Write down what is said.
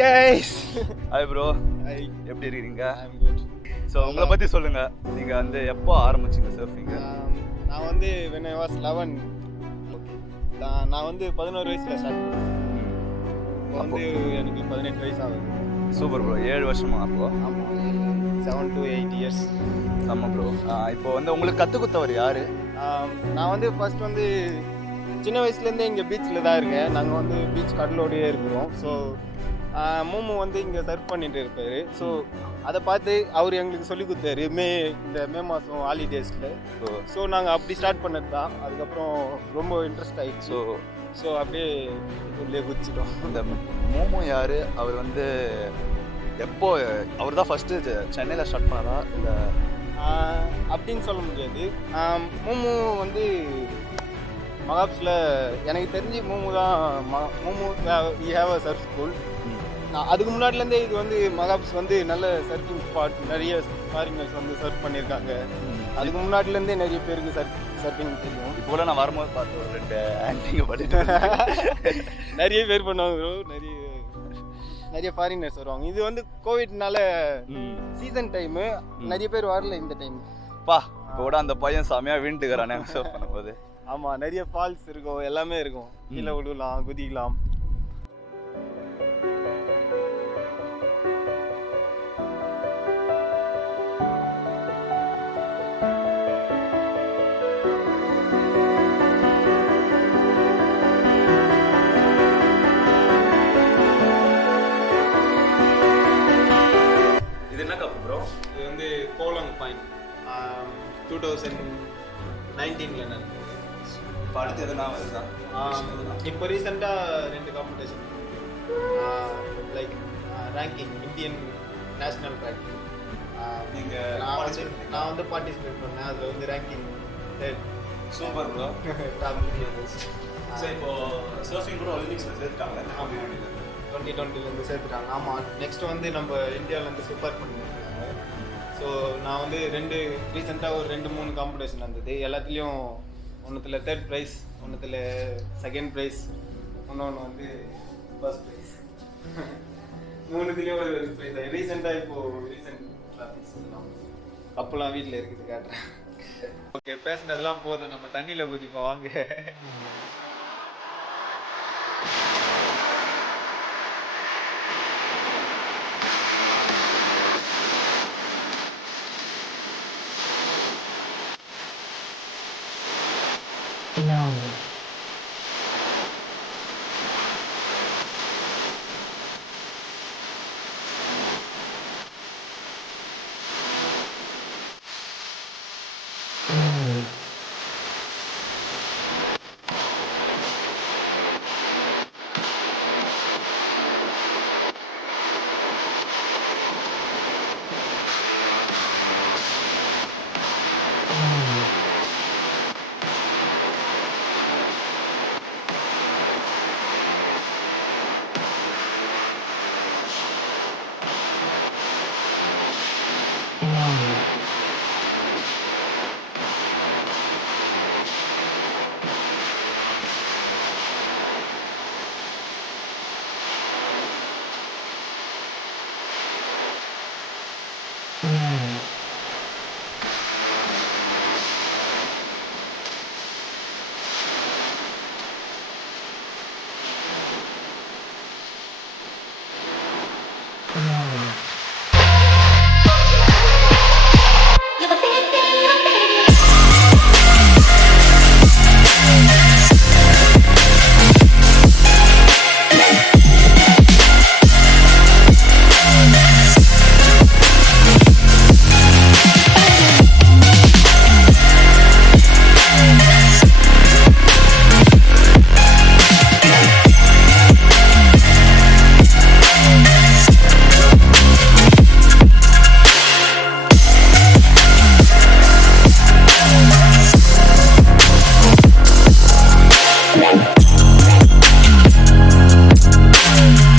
guys. Hi bro. Hi. எப்படி இருக்கீங்க? I'm good. So உங்களை பற்றி சொல்லுங்க. நீங்கள் வந்து எப்போ ஆரம்பிச்சிங்க சர்ஃபிங்க? நான் வந்து when I was 11 நான் வந்து 11 வயசுல ஸ்டார்ட் பண்ணேன். இப்போ வந்து எனக்கு 18 வயசு ஆகுது. Super bro. 7 வருஷமா அப்போ? ஆமாம், 7 to 8 years. செம்ம ப்ரோ. இப்போ வந்து உங்களுக்கு கற்றுக் கொடுத்தவர் யார்? நான் வந்து ஃபர்ஸ்ட் வந்து சின்ன வயசுலேருந்தே இங்கே பீச்சில் தான் இருக்கேன். நாங்கள் வந்து பீச் கடலோடையே இருக்கிறோம். ஸோ மூமு வந்து இங்கே சர்ஃப் பண்ணிட்டு இருப்பார். ஸோ அதை பார்த்து அவர் எங்களுக்கு சொல்லி கொடுத்தாரு இந்த மே மாதம் ஹாலிடேஸில். ஸோ நாங்கள் அப்படி ஸ்டார்ட் பண்ணது தான். அதுக்கப்புறம் ரொம்ப இன்ட்ரெஸ்ட் ஆகிடுச்சு. ஸோ அப்படியே இதுலேயே குதிச்சிட்டோம். இந்த மோமோ யார்? அவர் வந்து எப்போ அவர் தான் ஃபஸ்ட்டு சென்னையில் ஸ்டார்ட் பண்ணதா இல்லை அப்படின்னு சொல்ல முடியாது. மோமோ வந்து மகாப்ஸில் எனக்கு தெரிஞ்சு மோமோ தான். Momo we have a surf school. அதுக்கு முன்னாடிலேருந்தே இது வந்து மகாப்ஸ் வந்து நல்ல சர்ஃபிங் ஸ்பாட். நிறைய ஃபாரினர்ஸ் வந்து சர்ஃப் பண்ணியிருக்காங்க. அதுக்கு முன்னாடிலேருந்தே நிறைய பேருக்கு சர்ஃபிங் தெரியும். இப்போ நான் வரும்போது பார்த்து ஒரு 2 ஆன்டிங்க பண்ணிட்டு நிறைய பேர் பண்ணுவாங்க. நிறைய ஃபாரினர்ஸ் வருவாங்க. இது வந்து கோவிட்னால சீசன் டைமு, நிறைய பேர் வரல இந்த டைம். இப்போ கூட அந்த பையன் செமையாக வீண்டுக்கிறானே சர்ஃப் பண்ணும்போது. ஆமாம், நிறைய ஃபால்ஸ் இருக்கும், எல்லாமே இருக்கும். கீழே விழுலாம், குதிக்கலாம். இது என்ன கப் ப்ரோ? இது வந்து கோலாங் பாயிண்ட் 2019 நடந்தது. இப்போ அடுத்து எதுனா வருதா? இப்போ ரீசெண்டாக 2 competition like ranking, Indian national ranking. நான் வந்து பார்ட்டிசிபேட் பண்ணேன். அதில் வந்து ranking 3rd. Super bro. Top 3 years. சரி, இப்போ சர்ஃபிங் கூட ஒலிம்பிக்ஸில் சேர்த்துட்டாங்க 2020 சேர்த்துட்டாங்க. ஆமாம், நெக்ஸ்ட் வந்து நம்ம இந்தியாவிலேருந்து சூப்பர் பண்ணியிருக்காங்க. ஸோ நான் வந்து ரீசெண்டாக ஒரு 2-3 காம்படிஷன் வந்தது. எல்லாத்துலேயும் ஒன்றுத்தில் 3rd ப்ரைஸ், ஒன்றுத்தில் 2nd ப்ரைஸ், இன்னொன்று வந்து 1st ப்ரைஸ். 3துலேயும் ஒரு ப்ரைஸ். ரீசெண்டாக ரீசெண்ட் ட்ராஃபிக்ஸ் கப்பெல்லாம் வீட்டில் இருக்குது, காட்டுறேன். ஓகே, பேசினதெல்லாம் போதும், நம்ம தண்ணியில் குதிப்போம் வாங்க. No.